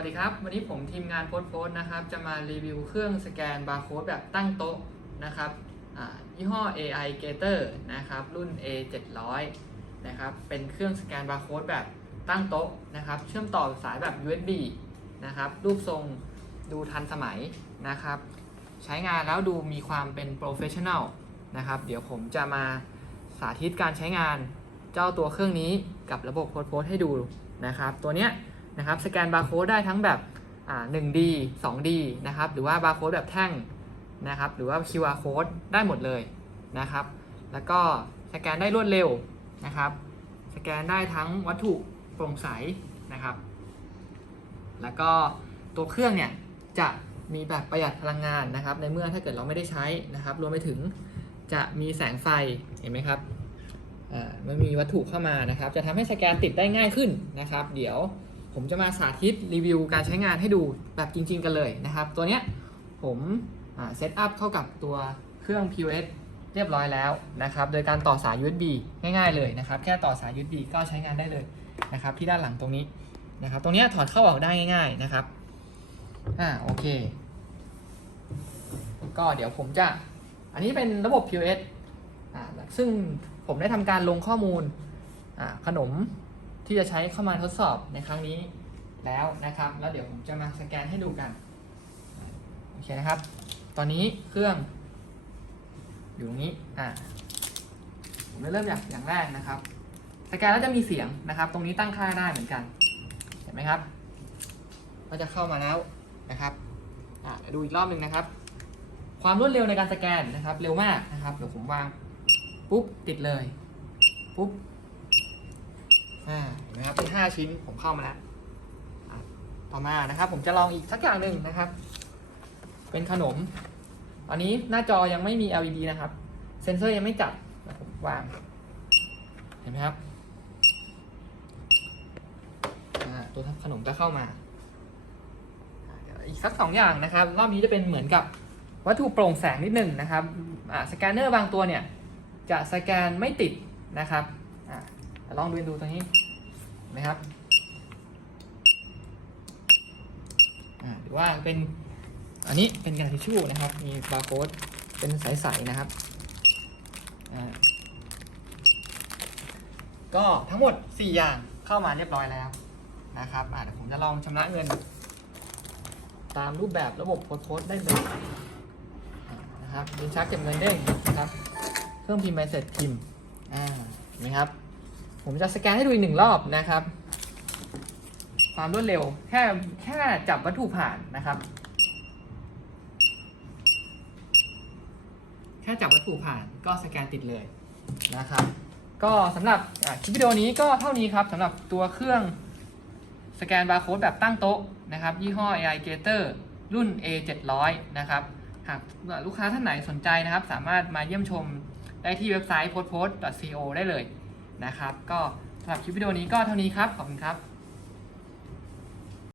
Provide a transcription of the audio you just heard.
วัสดีครับ วันนี้ผมทีมงานโพสโพสนะครับ จะมารีวิวเครื่องสแกนบาร์โค้ดแบบตั้งโต๊ะนะครับยี่ห้อ AI Gator นะครับ รุ่น A 700 นะครับ เป็นเครื่องสแกนบาร์โค้ดแบบตั้งโต๊ะนะครับ เชื่อมต่อสายแบบ USB นะครับ รูปทรงดูทันสมัยนะครับ ใช้งานแล้วดูมีความเป็นโปรเฟชชั่น a ลนะครับ เดี๋ยวผมจะมาสาธิตการใช้งานเจ้าตัวเครื่องนี้กับระบบโพสโพสให้ดูนะครับ ตัวเนี้ย นะครับสแกนบาร์โค้ดได้ทั้งแบบอ่า 1D 2D นะครับหรือว่าบาร์โค้ดแบบแท่งนะครับหรือว่า QR code ได้หมดเลยนะครับ แล้วก็สแกนได้รวดเร็วนะครับ สแกนได้ทั้งวัตถุโปร่งใสนะครับ แล้วก็ตัวเครื่องเนี่ยจะมีแบบประหยัดพลังงานนะครับ ในเมื่อถ้าเกิดเราไม่ได้ใช้นะครับ รวมไปถึงจะมีแสงไฟเห็นไหมครับอ่ามันมีวัตถุเข้ามานะครับ จะทำให้สแกนติดได้ง่ายขึ้นนะครับ เดี๋ยว ผมจะมาสาธิตรีวิวการใช้งานให้ดูแบบจริง ๆ กันเลยนะครับ ตัวเนี้ยผมเซตอัพเข้ากับตัวเครื่อง POS เรียบร้อยแล้วนะครับ โดยการต่อสาย USB ง่ายๆเลยนะครับ แค่ต่อสาย USB ก็ใช้งานได้เลยนะครับ ที่ด้านหลังตรงนี้นะครับ ตรงเนี้ยถอดเข้าออกได้ง่าย ๆนะครับ อ่าโอเค ก็เดี๋ยวผมจะ อันนี้เป็นระบบ POS อ่าซึ่งผมได้ทำการลงข้อมูลอ่าขนม ที่จะใช้เข้ามาทดสอบในครั้งนี้แล้วนะครับ แล้วเดี๋ยวผมจะมาสแกนให้ดูกันโอเคนะครับ ตอนนี้เครื่อง อยู่ตรงนี้อ่าผมจะเริ่มจากอย่างแรกนะครับ สแกนแล้วจะมีเสียงนะครับ ตรงนี้ตั้งค่าได้เหมือนกัน เห็นไหมครับก็จะเข้ามาแล้วนะครับอ่าเดี๋ยวดูอีกรอบหนึ่งนะครับ ความรวดเร็วในการสแกนนะครับ เร็วมากนะครับ เดี๋ยวผมวางปุ๊บติดเลยปุ๊บ อ่าเห็นไหมครับเป็นห้าชิ้นผมเข้ามาแล้วต่อมานะครับ ผมจะลองอีกสักอย่างหนึ่งนะครับ เป็นขนมตอนนี้หน้าจอยังไม่มี LED นะครับ เซนเซอร์ยังไม่จับวผมวาง เห็นไหมครับตัวขนมก็เข้ามา อีกสักสองอย่างนะครับ รอบนี้จะเป็นเหมือนกับวัตถุโปร่งแสงนิดหนึ่งนะครับอ่าสแกนเนอร์บางตัวเนี่ย จะสแกนไม่ติดนะครับอลองดูดูตัวนี้ นไหมครับหรือว่าเป็นอันนี้เป็นกระดาษทิชชู่นะครับ มีบาร์โค้ดเป็นใสๆนะครับ ก็ทั้งหมด 4 อย่างเข้ามาเรียบร้อยแล้วนะครับอ่าเดี๋ยวผมจะลองชำระเงิน ตามรูปแบบระบบโพสต์ได้เลยนะครับดินชักเก็บเงินเด้งนะครับ เครื่องพิมพ์ใบเสร็จพิมพ์อ่านไหมครับ ผมจะสแกนให้ดูอีกหนึ่งรอบนะครับ ความรวดเร็ว แค่แค่จับวัตถุผ่านนะครับ แค่จับวัตถุผ่านก็สแกนติดเลยนะครับ ก็สำหรับอะคลิปวิดีโอนี้ก็เท่านี้ครับสำหรับตัวเครื่องสแกนบาร์โค้ดแบบตั้งโต๊ะนะครับ ยี่ห้อ AI Gator รุ่น A 700 นะครับ หากลูกค้าท่านไหนสนใจนะครับ สามารถมาเยี่ยมชมได้ที่เว็บไซต์ postpost.co ได้เลย นะครับ ก็สำหรับคลิปวิดีโอนี้ก็เท่านี้ครับ ขอบคุณครับ